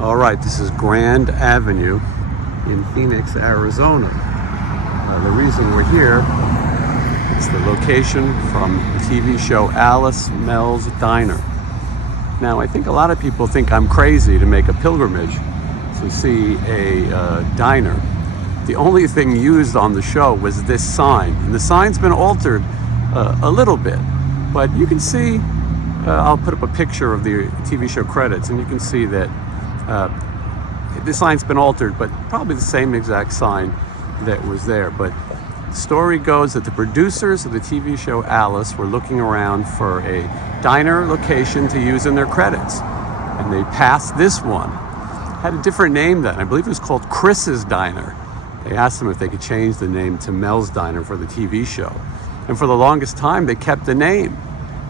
All right, this is Grand Avenue in Phoenix, Arizona. The reason we're here is the location from the TV show Alice Mel's Diner. Now, I think a lot of people think I'm crazy to make a pilgrimage to see a diner. The only thing used on the show was this sign, and the sign's been altered a little bit, but you can see, I'll put up a picture of the TV show credits, and you can see that the sign's been altered, but probably the same exact sign that was there. But the story goes that the producers of the TV show Alice were looking around for a diner location to use in their credits, and they passed this one. It had a different name then. I believe it was called Chris's Diner. They asked them if they could change the name to Mel's Diner for the TV show. And for the longest time, they kept the name.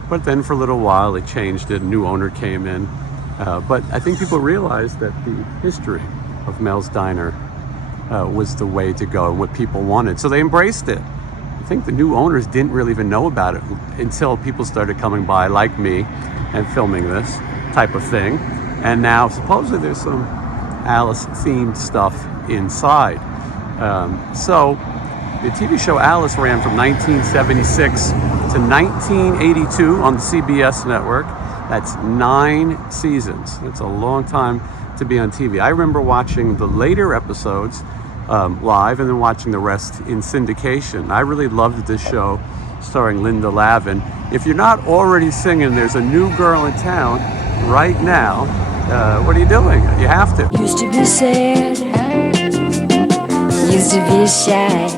But then for a little while, they changed it. A new owner came in. But I think people realized that the history of Mel's Diner was the way to go and what people wanted. So they embraced it. I think the new owners didn't really even know about it until people started coming by, like me, and filming this type of thing. And now supposedly there's some Alice-themed stuff inside. So the TV show Alice ran from 1976 to 1982 on the CBS network. That's 9 seasons. That's a long time to be on TV. I remember watching the later episodes live and then watching the rest in syndication. I really loved this show starring Linda Lavin. If you're not already singing There's a New Girl in Town right now, what are you doing? You have to. Used to be sad, used to be shy.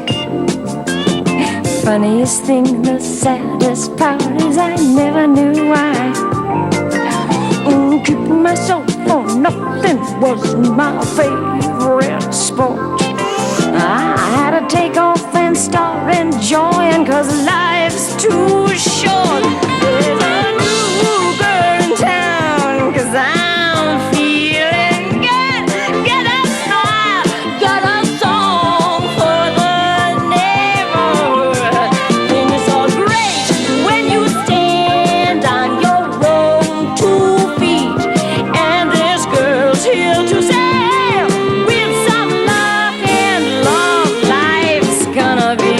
Funniest thing, the saddest part is I never knew why. Keeping myself for nothing was my favorite sport. I had to take off and start enjoying, 'cause life's too short. There's a new girl in town, 'cause I'm feeling good. Got a smile, got a song for the neighborhood. And it's all great when you stand on your own 2 feet. And this girl's here to say, with some luck and love, life's gonna be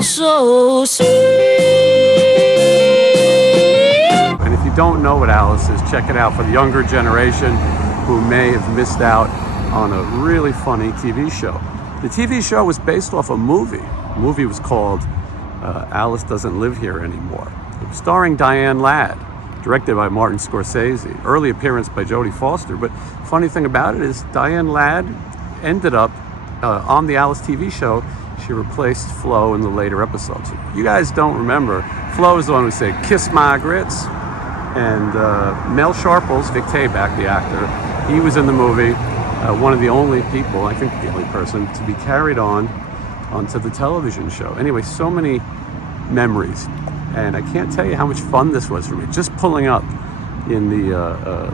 so sweet. And if you don't know what Alice is, check it out for the younger generation who may have missed out on a really funny TV show. The TV show was based off a movie. The movie was called Alice Doesn't Live Here Anymore. It was starring Diane Ladd, directed by Martin Scorsese, early appearance by Jodie Foster. But funny thing about it is Diane Ladd ended up on the Alice TV show. She replaced Flo in the later episodes. You guys don't remember, Flo is the one who said, "Kiss my grits." And Mel Sharples, Vic Tayback, the actor, he was in the movie, one of the only people, I think the only person, to be carried onto the television show. Anyway, so many memories. And I can't tell you how much fun this was for me. Just pulling up in the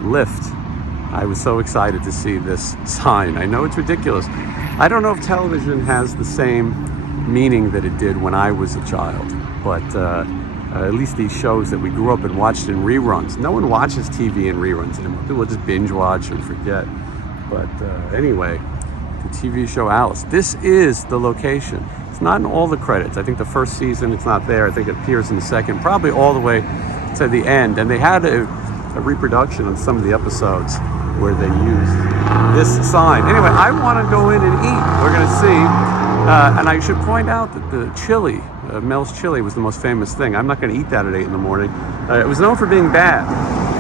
lift, I was so excited to see this sign. I know it's ridiculous. I don't know if television has the same meaning that it did when I was a child, but at least these shows that we grew up and watched in reruns. No one watches TV in reruns anymore. People just binge watch and forget. But anyway, the TV show Alice. This is the location. It's not in all the credits. I think the first season, it's not there. I think it appears in the second, probably all the way to the end. And they had a reproduction on some of the episodes where they used this sign. Anyway, I want to go in and eat. We're going to see. And I should point out that the chili, Mel's chili, was the most famous thing. I'm not going to eat that at 8 in the morning. It was known for being bad.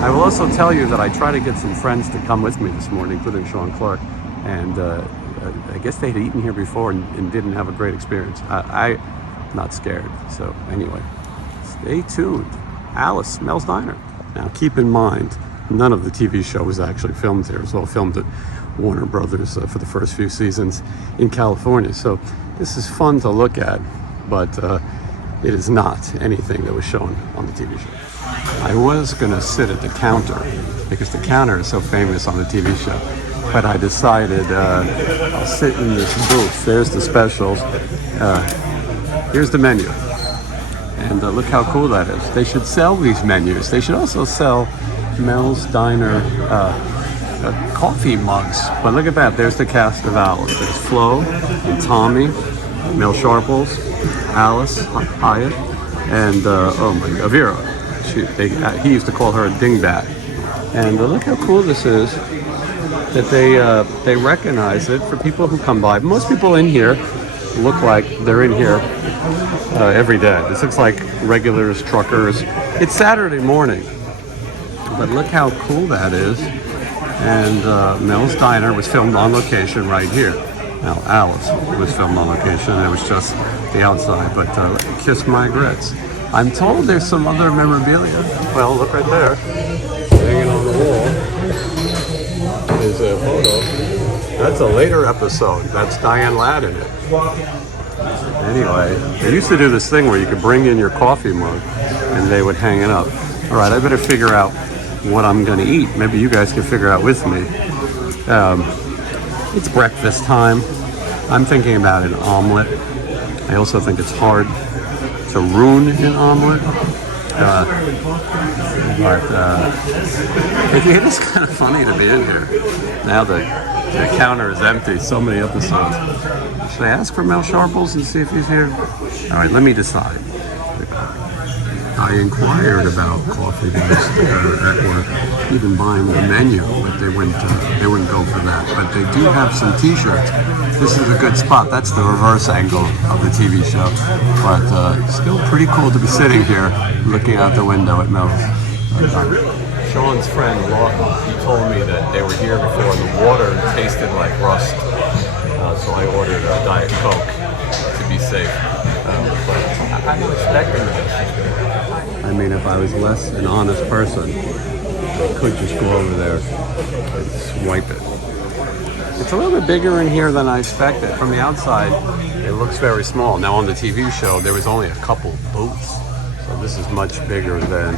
I will also tell you that I tried to get some friends to come with me this morning, including Sean Clark. And I guess they had eaten here before and didn't have a great experience. I'm not scared. So anyway, stay tuned. Alice, Mel's Diner. Now keep in mind, none of the TV show was actually filmed here. It was all filmed at Warner Brothers for the first few seasons in California. So this is fun to look at, but it is not anything that was shown on the TV show. I was gonna sit at the counter because the counter is so famous on the TV show, but I decided I'll sit in this booth. There's the specials. Here's the menu. And look how cool that is. They should sell these menus. They should also sell Mel's Diner coffee mugs. But look at that. There's the cast of Alice. There's Flo and Tommy, Mel Sharples, Alice Hyatt, and oh my God, Vera. He used to call her a dingbat. And look how cool this is. That they recognize it for people who come by. Most people in here look like they're in here every day. This looks like regulars, truckers. It's Saturday morning, but look how cool that is. And Mel's Diner was filmed on location right here. Now Alice was filmed on location. It was just the outside, but kiss my grits. I'm told there's some other memorabilia. Well, look right there, hanging on the wall. Is a photo. That's a later episode. That's Diane Ladd in it. Anyway, they used to do this thing where you could bring in your coffee mug and they would hang it up. All right, I better figure out what I'm going to eat. Maybe you guys can figure out with me. It's breakfast time. I'm thinking about an omelet. I also think it's hard to ruin an omelet. But it is kind of funny to be in here. Now the counter is empty. So many episodes. Should I ask for Mel Sharples and see if he's here? All right, let me decide. I inquired about coffee beans or even buying the menu, but they wouldn't go for that. But they do have some T-shirts. This is a good spot. That's the reverse angle of the TV show. But still pretty cool to be sitting here looking out the window at Mel's. Sean's friend Lawton, he told me that they were here before and the water tasted like rust. So I ordered a Diet Coke to be safe. But I'm not expecting this. I mean, if I was less an honest person, I could just go over there and swipe it. It's a little bit bigger in here than I expected. From the outside, it looks very small. Now on the TV show, there was only a couple booths. So this is much bigger than,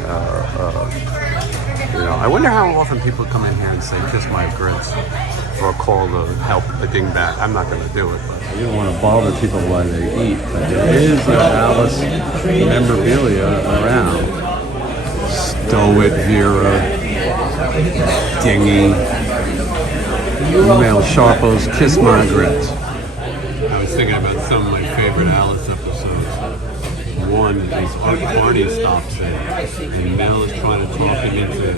I wonder how often people come in here and say, kiss my grits, or call to help a dingbat. I'm not going to do it, but you don't want to bother people while they eat. But there is Alice Memorabilia around. Stow It, Vera, Dingy, Mel Sharples, Kiss My Grits. I was thinking about some of my favorite Alice episodes. One is Art Carney stops in, and Mel is trying to talk him into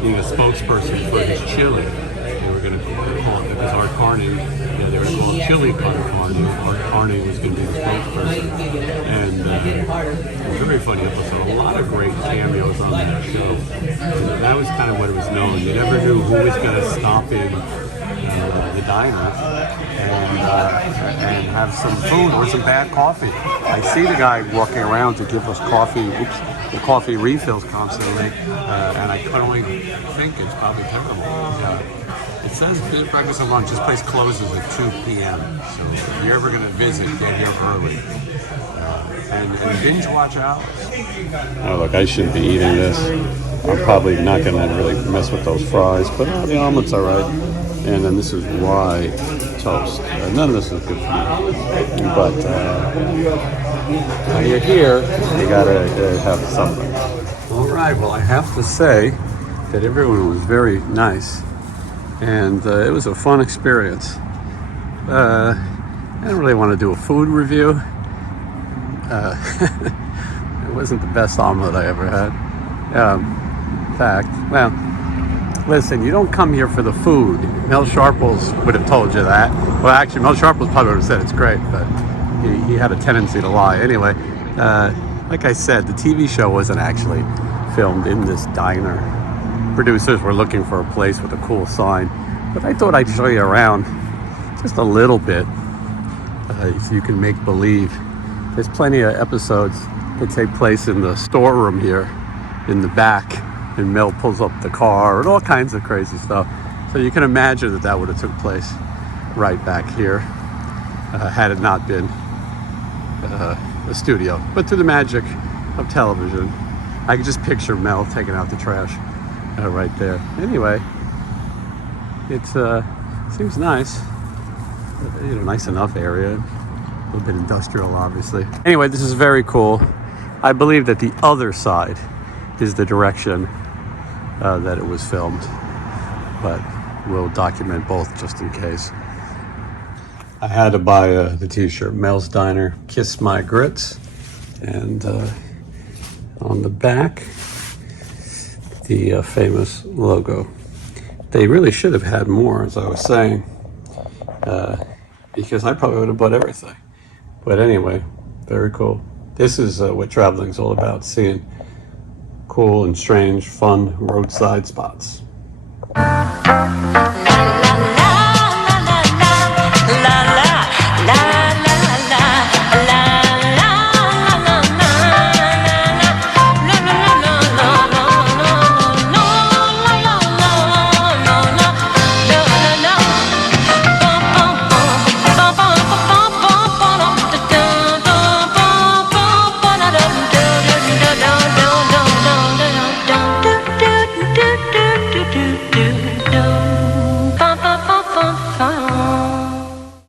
being a spokesperson for his chili. They were going to call it, because Art Carney, they were going to call it Chili Carney. Art Carney was going to be the spokesperson. And it was a very funny episode. A lot of great cameos on that show. And that was kind of what it was known. You never knew who was going to stop in the diner and have some food or some bad coffee. I see the guy walking around to give us coffee, the coffee refills constantly, and I could only think it's probably terrible. It says breakfast and lunch. This place closes at 2 p.m. So if you're ever going to visit, get here early. And binge watch Alice. Oh, look, I shouldn't be eating this. I'm probably not going to really mess with those fries, but the omelet's all right. And then this is rye toast. None of this is good for me. But when you're here, you got to have something. All right, well, I have to say that everyone was very nice. And it was a fun experience. I didn't really want to do a food review. It wasn't the best omelet I ever had. In fact, well, listen, you don't come here for the food. Mel Sharples would have told you that. Well, actually, Mel Sharples probably would have said it's great, but he had a tendency to lie. Anyway, like I said, the TV show wasn't actually filmed in this diner. Producers were looking for a place with a cool sign, but I thought I'd show you around just a little bit, if you can make believe. There's plenty of episodes that take place in the storeroom here in the back, and Mel pulls up the car and all kinds of crazy stuff. So you can imagine that would have took place right back here, had it not been a studio. But through the magic of television, I could just picture Mel taking out the trash right there. Anyway, it seems nice. Nice enough area. A little bit industrial, obviously. Anyway, this is very cool. I believe that the other side is the direction that it was filmed, but we'll document both just in case. I had to buy the t-shirt, Mel's Diner, Kiss My Grits, and on the back, the famous logo. They really should have had more, as I was saying, because I probably would have bought everything. But anyway, very cool. This is what traveling's all about, seeing cool and strange, fun roadside spots.